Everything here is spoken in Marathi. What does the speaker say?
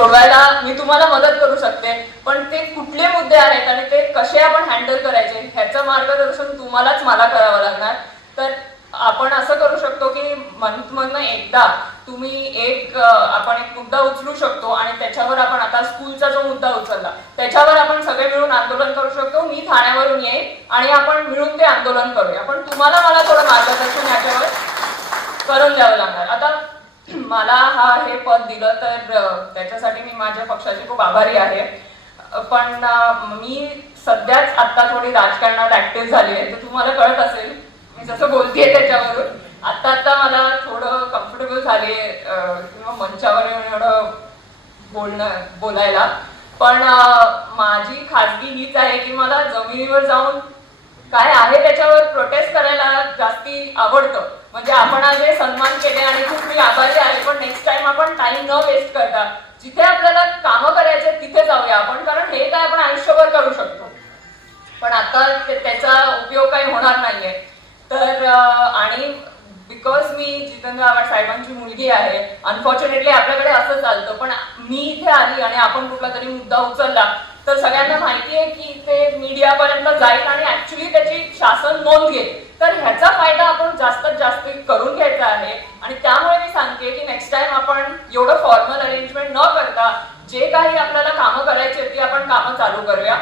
सोडवायला मी तुम्हाला मदत करू शकते, पण ते कुठले मुद्दे आहेत आणि ते कसे आपण हँडल करायचे ह्याचं मार्गदर्शन तुम्हालाच मला करावं लागणार. तर आपण असं करू शकतो की मंथमधनं एकदा तुम्ही आपण एक मुद्दा उचलू शकतो आणि त्याच्यावर आपण आता स्कूलचा जो मुद्दा उचलला त्याच्यावर आपण सगळे मिळून आंदोलन करू शकतो. मी ठाण्यावरून येईन आणि आपण मिळून ते आंदोलन करूया. पण तुम्हाला मला थोडं मार्गदर्शन याच्यावर करून द्यावं लागणार. आता मला हे पद दिलं तर त्याच्यासाठी मी माझ्या पक्षाची खूप आभारी आहे. पण मी सध्याच आता थोडी राजकारणात ऍक्टिव्ह झाली आहे, तर तुम्हाला कळत असेल मी जसं बोलतेय त्याच्यावरून आता मला थोडं कम्फर्टेबल झाले किंवा मंचावर येऊन एवढं बोलायला. पण माझी खाजगी हीच आहे की मला जमिनीवर जाऊन काय आहे त्याच्यावर प्रोटेस्ट करायला जास्ती आवडतं. म्हणजे आपण आज हे सन्मान केले आणि खूप मी आभारी आहे, पण नेक्स्ट टाइम आपण टाइम न वेस्ट करता जिथे आपल्याला कामं करायचे तिथे जाऊया आपण, कारण हे काय आपण आयुष्यभर करू शकतो. पण आता त्याचा उपयोग काही होणार नाहीये. तर आणि बिकॉज मी जितेंद्र आव्हाड साहेबांची मुलगी आहे, अनफॉर्च्युनेटली आपल्याकडे असं चालतं. पण मी इथे आली आणि आपण कुठला तरी मुद्दा उचलला तर सगळ्यांना माहिती आहे की ते मीडियापर्यंत जाईल आणि ऍक्च्युली त्याची शासन नोंद घेईल. तर ह्याचा फायदा आपण जास्तीत जास्त करून घ्यायचा आहे. आणि त्यामुळे मी सांगते की नेक्स्ट टाइम आपण एवढं फॉर्मल अरेंजमेंट न करता जे काही आपल्याला कामं करायची ती आपण कामं चालू करूया.